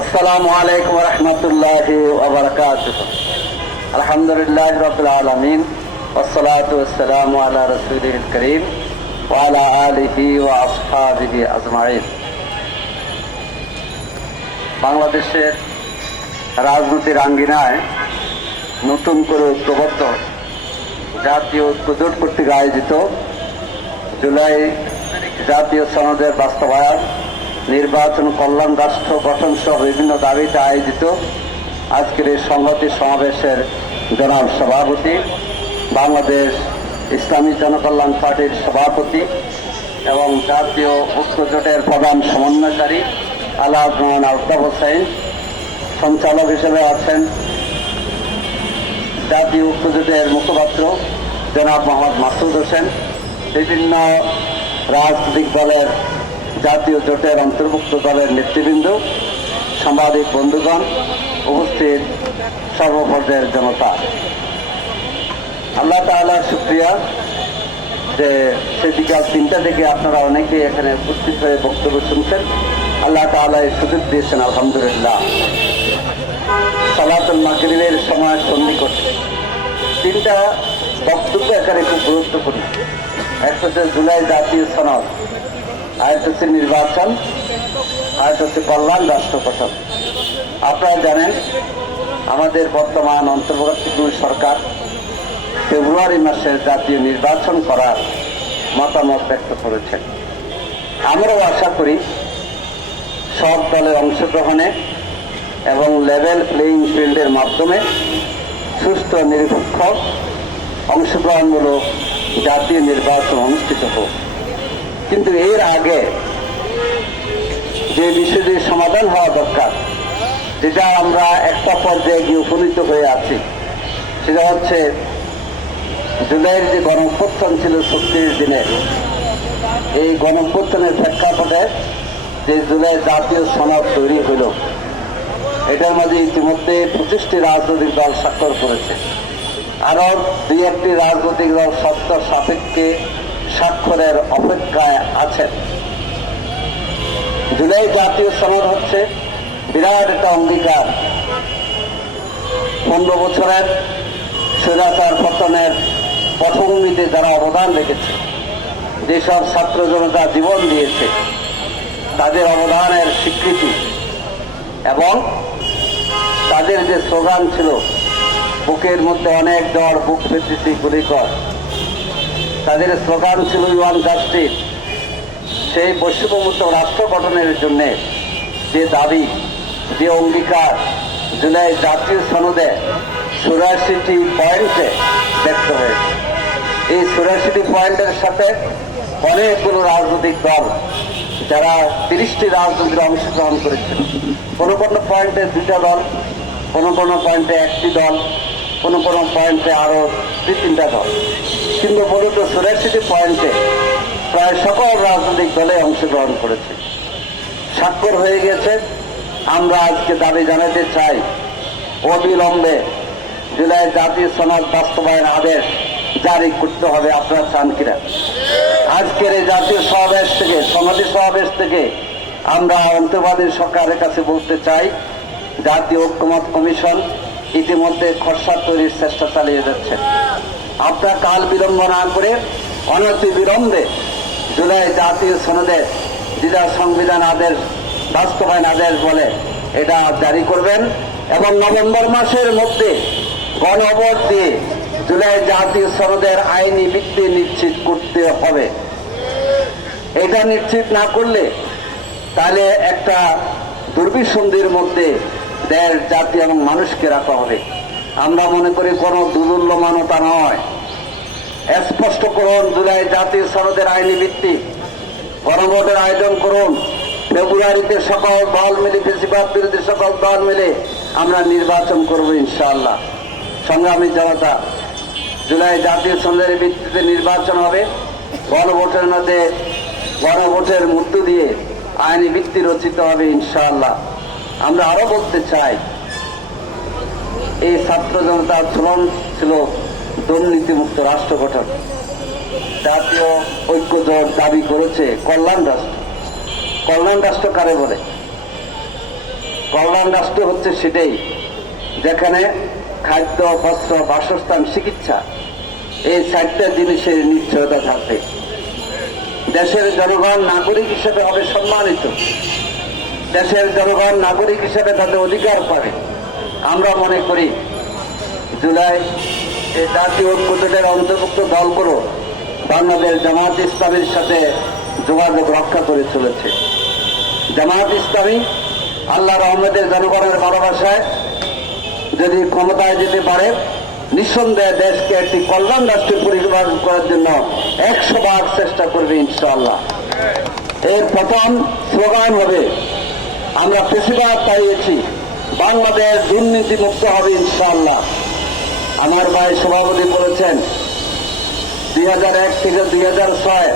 আসসালামু আলাইকুম ওয়া রাহমাতুল্লাহি ওয়া বারাকাতুহু। আলহামদুলিল্লাহি রাব্বিল আলামিন ওয়াসসালাতু ওয়াসসালামু আলা রাসূলিল কারীম ওয়া আলা আলিহি ওয়া আসহাবিহি আজমাইন। বাংলাদেশের রাজনীতির আঙ্গিনায় নতুন করে ঐক্যবদ্ধ জাতীয় ঐক্যজোট কর্তৃক আয়োজিত জুলাই জাতীয় সনদের বাস্তবায়ন, নির্বাচন, কল্যাণ রাষ্ট্র গঠন সহ বিভিন্ন দাবিতে আয়োজিত আজকের এই সংহতি সমাবেশের জনাব সভাপতি, বাংলাদেশ ইসলামী জনকল্যাণ পার্টির সভাপতি এবং জাতীয় ঐক্যজোটের প্রধান সমন্বয়কারী আলহাজ মোহাম্মদ আলতাফ হোসেন, সঞ্চালক হিসেবে আছেন জাতীয় ঐক্যজোটের মুখপাত্র জনাব মোহাম্মদ মাসুদ হোসেন, বিভিন্ন রাজনৈতিক দলের জাতীয় জোটের অন্তর্ভুক্ত দলের নেতৃবৃন্দ, সাংবাদিক বন্ধুগণ, উপস্থিত সর্বপর্যায়ের জনতা, আল্লাহ তাআলার শুকরিয়া যে সে বিকাল 3টা থেকে আপনারা অনেকেই এখানে উপস্থিত হয়ে বক্তব্য শুনছেন। আল্লাহ তাআলা এই সুযোগ দিয়েছেন, আলহামদুলিল্লাহ। সালাতুল মাগরিবের সময় সন্নিকট 3টা বক্তব্য এখানে খুব গুরুত্বপূর্ণ। একটা হচ্ছে জুলাই জাতীয় সনদ, আরেকটা হচ্ছে নির্বাচন, আরেকটা হচ্ছে কল্যাণ রাষ্ট্র গঠন। আপনারা জানেন আমাদের বর্তমান অন্তর্বর্তী সরকার ফেব্রুয়ারি মাসে জাতীয় নির্বাচন করার মতামত ব্যক্ত করেছেন। আমরাও আশা করি সব দলের অংশগ্রহণে এবং লেভেল প্লেয়িং ফিল্ডের মাধ্যমে সুষ্ঠু নিরপেক্ষ অংশগ্রহণমূলক জাতীয় নির্বাচন অনুষ্ঠিত হোক। কিন্তু এর আগে যে বিষয়টির সমাধান হওয়া দরকার, যেটা আমরা একটা পর্যায়ে গিয়ে উপনীত হয়ে আছি, সেটা হচ্ছে জুলাইয়ের যে গণঅভ্যুত্থান ছিল 36 দিনের, এই গণঅভ্যুত্থানের প্রেক্ষাপটে যে জুলাই জাতীয় সনদ তৈরি হইল, এটার মাঝে ইতিমধ্যে 25টি রাজনৈতিক দল স্বাক্ষর করেছে। আরও 2-1টি রাজনৈতিক দল শর্ত সাপেক্ষে স্বাক্ষরের অপেক্ষায় আছেন। জুলাই জাতীয় সনদ হচ্ছে বিরাট একটা অঙ্গীকার। 15 বছরের স্বৈরাচার পতনের পটভূমিতে যারা অবদান রেখেছে, যেসব ছাত্র জনতা জীবন দিয়েছে, তাদের অবদানের স্বীকৃতি এবং তাদের যে স্লোগান ছিল, বুকের মধ্যে অনেক জ্বর, বুক পেতেছি গুলি কর, তাদের স্লোগান ছিল ইউ ওয়ান্ট জাস্টিস। সেই বৈশ্বিকমুক্ত রাষ্ট্র গঠনের জন্য যে দাবি, যে অঙ্গীকার জুলাই জাতীয় সনদে 84টি পয়েন্টে ব্যক্ত হয়েছে। এই 84টি পয়েন্টের সাথে অনেকগুলো রাজনৈতিক দল, যারা 30টি রাজনীতির অংশগ্রহণ করেছিল, কোনো কোনো পয়েন্টে 2টা দল, কোনো কোনো পয়েন্টে 1টি দল, কোনো কোনো পয়েন্টে আরো 2-3টা দল, কিন্তু মূলত 84টি পয়েন্টে প্রায় সকল রাজনৈতিক দলে অংশগ্রহণ করেছে, স্বাক্ষর হয়ে গেছে। আমরা আজকে দাবি জানাতে চাই, অবিলম্বে জুলাই জাতীয় সনদ বাস্তবায়ন আদেশ জারি করতে হবে। আপনারা চান কিনা? আজকের এই জাতীয় সমাবেশ থেকে, সংহতি সমাবেশ থেকে আমরা অন্তর্বর্তী সরকারের কাছে বলতে চাই, জাতীয় ঐক্যমত কমিশন ইতিমধ্যে খসড়া তৈরির চেষ্টা চালিয়ে যাচ্ছে। আপনারা কাল বিলম্ব না করে অনতি বিলম্বে জুলাই জাতীয় সনদে যেটা সংবিধান আদেশ, বাস্তবায়ন আদেশ বলে, এটা জারি করবেন এবং নভেম্বর মাসের মধ্যে গণভোট দিয়ে জুলাই জাতীয় সনদের আইনি ভিত্তি নিশ্চিত করতে হবে। এটা নিশ্চিত না করলে তাহলে একটা দুর্বিসন্ধির মধ্যে দেশ, জাতি এবং মানুষকে রাখা হবে। আমরা মনে করি কোনো দুর্মূল্যমানতা নয়। স্পষ্ট করুন জুলাই জাতীয় সনদের আইনি ভিত্তি, গণভোটের আয়োজন করুন। ফেব্রুয়ারিতে সকল দল মিলে, বেশিরভাগ বিরোধী সকল দল মিলে আমরা নির্বাচন করব ইনশাআল্লাহ। সংগ্রামী জনতা, জুলাই জাতীয় সনদের ভিত্তিতে নির্বাচন হবে। গণভোটের মধ্য দিয়ে আইনি ভিত্তি রচিত হবে ইনশাআল্লাহ। আমরা আরো বলতে চাই, এই ছাত্র জনতার স্লোগান ছিল দুর্নীতিমুক্ত রাষ্ট্র গঠন। জাতীয় ঐক্যজোট দাবি করেছে কল্যাণ রাষ্ট্র। কল্যাণ রাষ্ট্র কারে বলে? কল্যাণ রাষ্ট্র হচ্ছে সেটাই, যেখানে খাদ্য, বস্ত্র, বাসস্থান, চিকিৎসা এই চারটা জিনিসের নিশ্চয়তা থাকবে। দেশের জনগণ নাগরিক হিসেবে হবে সম্মানিত, দেশের জনগণ নাগরিক হিসেবে তাদের অধিকার পাবে। আমরা মনে করি জুলাই এই জাতীয় ঐক্যজোটের অন্তর্ভুক্ত দলগুলো বাংলাদেশ জামায়াত ইসলামীর সাথে যোগাযোগ রক্ষা করে চলেছে। জামায়াত ইসলামী আল্লাহ রহমতের জনগণের ভালোবাসায় যদি ক্ষমতায় যেতে পারে, নিঃসন্দেহে দেশকে একটি কল্যাণ রাষ্ট্রে পরিচালনা করার জন্য 100 বার চেষ্টা করবে ইনশাআল্লাহ। এর প্রথম স্লোগান হবে, আমরা ফেসিবাদ তাড়িয়েছি, বাংলাদেশ দুর্নীতি মুক্ত হবে ইনশাআল্লাহ। আমার ভাই সভাপতি বলেছেন 2001 থেকে 2006